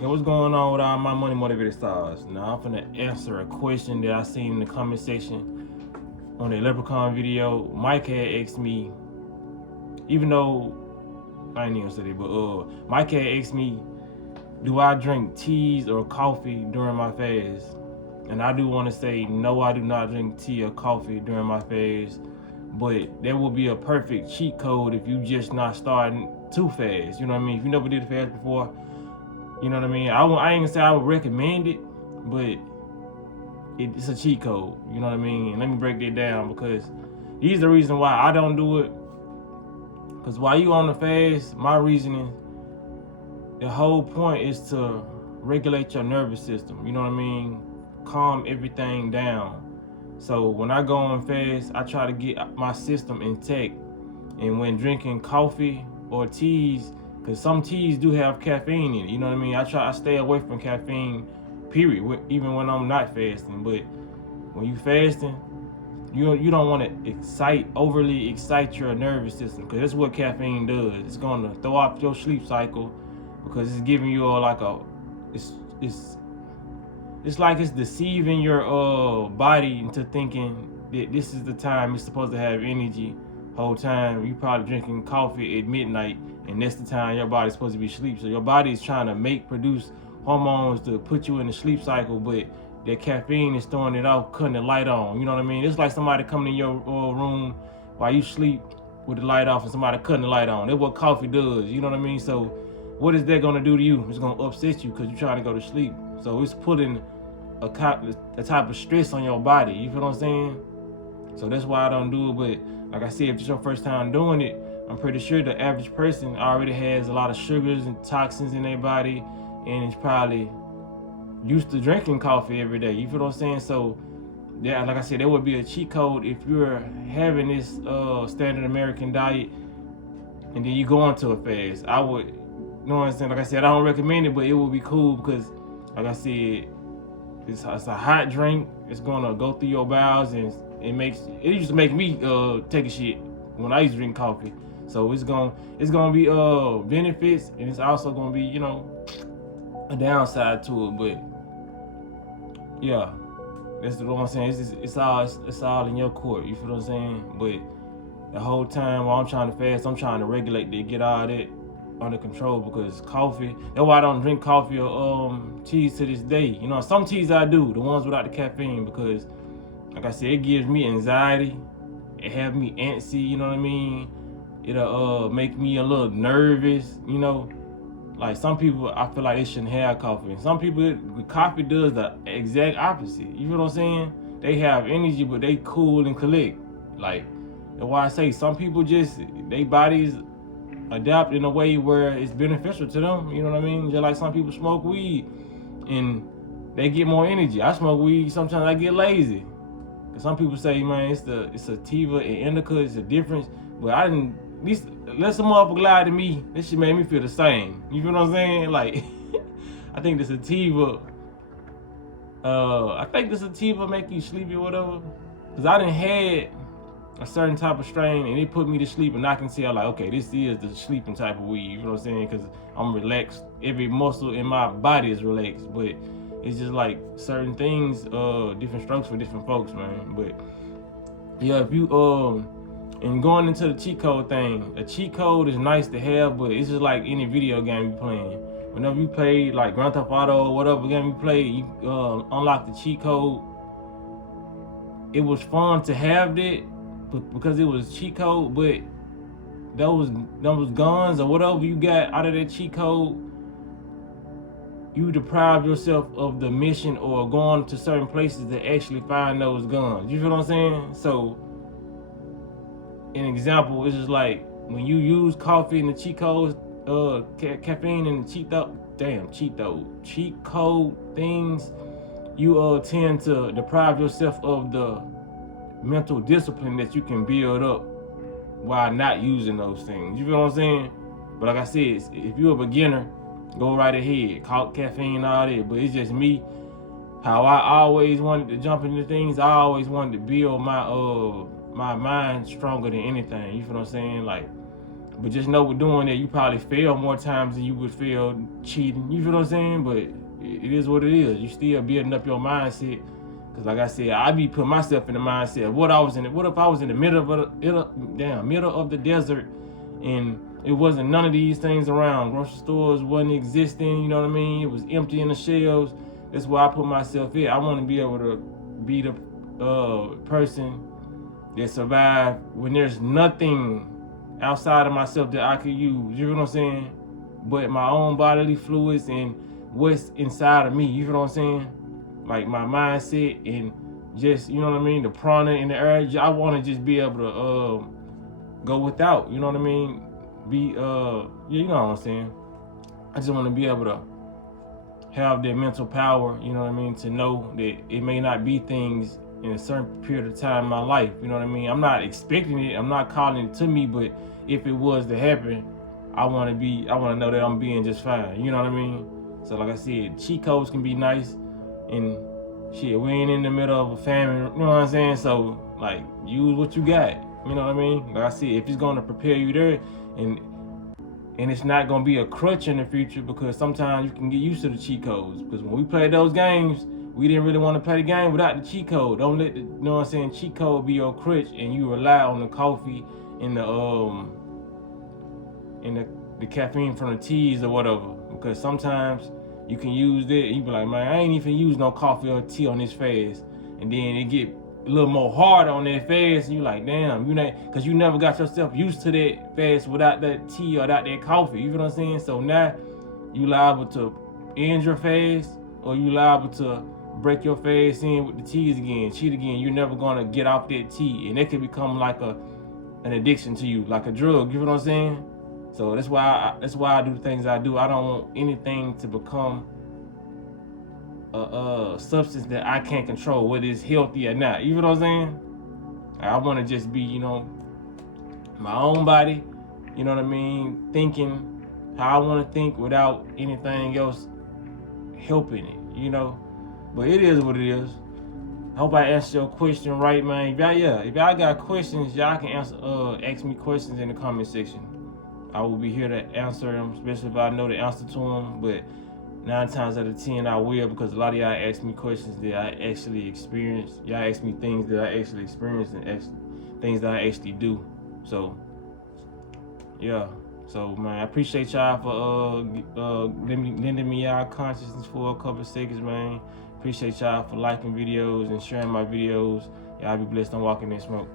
Okay, what's going on with all my money motivated stars? Now I'm finna answer a question that I seen in the comment section on the Leprechaun video. Mike had asked me, even though I ain't even said it, but Mike had asked me, do I drink teas or coffee during my fast? And I do want to say no, I do not drink tea or coffee during my fast. But there will be a perfect cheat code if you just not starting too fast. You know what I mean? If you never did a fast before, you know what I mean? I ain't gonna say I would recommend it, but it's a cheat code. You know what I mean? And let me break that down because these are the reason why I don't do it. Because while you on the fast, my reasoning, the whole point is to regulate your nervous system. You know what I mean? Calm everything down. So when I go on fast, I try to get my system intact. And when drinking coffee or teas, because some teas do have caffeine in it, you know what I mean? I stay away from caffeine, period, even when I'm not fasting. But when you fasting, you don't want to overly excite your nervous system, because that's what caffeine does. It's going to throw off your sleep cycle because it's giving you it's like it's deceiving your body into thinking that this is the time it's supposed to have energy. Whole time you probably drinking coffee at midnight, and that's the time your body's supposed to be asleep. So your body is trying to produce hormones to put you in the sleep cycle, but that caffeine is throwing it off, cutting the light on. You know what I mean? It's like somebody coming in your room while you sleep with the light off and somebody cutting the light on. That's what coffee does. You know what I mean? So what is that gonna do to you? It's gonna upset you because you're trying to go to sleep. So it's putting a type of stress on your body. You feel what I'm saying? So that's why I don't do it. But like I said, if it's your first time doing it, I'm pretty sure the average person already has a lot of sugars and toxins in their body, and it's probably used to drinking coffee every day. You feel what I'm saying? So yeah, like I said, there would be a cheat code if you're having this standard American diet and then you go into a fast. I would, you know what I'm saying? Like I said, I don't recommend it, but it would be cool because, like I said, it's a hot drink. It's gonna go through your bowels, and it used to make me take a shit when I used to drink coffee. So it's gonna be benefits, and it's also gonna be, you know, a downside to it. But yeah, that's what I'm saying. It's all in your court. You feel what I'm saying? But the whole time while I'm trying to fast, I'm trying to regulate to get all that under control, because coffee, that's why I don't drink coffee or teas to this day. You know, some teas I do, the ones without the caffeine, because like I said, it gives me anxiety. It have me antsy, you know what I mean? It'll make me a little nervous, you know. Like some people, I feel like they shouldn't have coffee. And some people, coffee does the exact opposite. You feel what I'm saying? They have energy, but they cool and collect. Like, that's why I say some people their bodies adapt in a way where it's beneficial to them. You know what I mean? Just like some people smoke weed and they get more energy. I smoke weed, sometimes I get lazy. Cause some people say, man, it's sativa and indica, it's a difference. But I didn't, at least let some motherfucker lie to me, this shit made me feel the same. You feel what I'm saying? Like, I think the sativa make you sleepy or whatever. Cause I done had a certain type of strain and it put me to sleep, and I can tell, like, okay, this is the sleeping type of weed. You know what I'm saying? Cause I'm relaxed. Every muscle in my body is relaxed. But it's just like certain things, different strokes for different folks, man. But yeah, if you and going into the cheat code thing, a cheat code is nice to have, but it's just like any video game you playing. Whenever you play like Grand Theft Auto or whatever game you play, you unlock the cheat code. It was fun to have that, because it was cheat code, but those guns or whatever you got out of that cheat code, you deprive yourself of the mission or going to certain places to actually find those guns. You feel what I'm saying? So, an example is just like when you use coffee and the cheat codes, caffeine and the cheat code things, you tend to deprive yourself of the mental discipline that you can build up while not using those things. You feel what I'm saying? But like I said, if you're a beginner, go right ahead, caffeine, all that. But it's just me, how I always wanted to jump into things. I always wanted to build my mind stronger than anything. You feel what I'm saying? Like, But just know with doing that, you probably fail more times than you would fail cheating. You feel what I'm saying? But it is what it is. You still building up your mindset. Cause like I said, I be putting myself in the mindset of what if I was in the middle of the desert, and it wasn't none of these things around. Grocery stores wasn't existing. You know what I mean? It was empty in the shelves. That's where I put myself in. I want to be able to be the person that survived when there's nothing outside of myself that I could use. You know what I'm saying? But my own bodily fluids and what's inside of me. You know what I'm saying? Like my mindset and just, you know what I mean, the prana and the urge. I want to just be able to go without, you know what I mean? Be you know what I'm saying? I just want to be able to have that mental power, you know what I mean, to know that it may not be things in a certain period of time in my life, you know what I mean? I'm not expecting it, I'm not calling it to me, but if it was to happen, I want to know that I'm being just fine, you know what I mean? So like I said, cheat codes can be nice, and shit, we ain't in the middle of a famine, you know what I'm saying? So like, use what you got, you know what I mean? Like I said, if it's gonna prepare you there, and it's not gonna be a crutch in the future, because sometimes you can get used to the cheat codes. Because when we played those games, we didn't really want to play the game without the cheat code. Don't let the, you know what I'm saying, cheat code be your crutch, and you rely on the coffee and the caffeine from the teas or whatever. Because sometimes you can use that and you be like, man, I ain't even use no coffee or tea on this fast, and then it get a little more hard on that fast, and you like, damn, you know, because you never got yourself used to that fast without that tea or without that coffee. You feel what I'm saying? So now you liable to end your fast, or you liable to break your fast in with the teas again, cheat again. You're never gonna get off that tea, and that can become like an addiction to you, like a drug. You feel what I'm saying? So that's why I do the things I do. I don't want anything to become a substance that I can't control, whether it's healthy or not. You know what I'm saying? I want to just be, you know, my own body, you know what I mean, thinking how I want to think without anything else helping it, you know. But it is what it is. I hope I answered your question right, man. If y'all got questions, y'all can ask me questions in the comment section. I will be here to answer them, especially if I know the answer to them. But 9 times out of 10 I will, because a lot of y'all ask me questions that I actually experienced. Y'all ask me things that I actually experienced and things that I actually do. So yeah, so man, I appreciate y'all for lending me y'all consciousness for a couple of seconds, man. Appreciate y'all for liking videos and sharing my videos. Y'all be blessed on Walking in Smoke.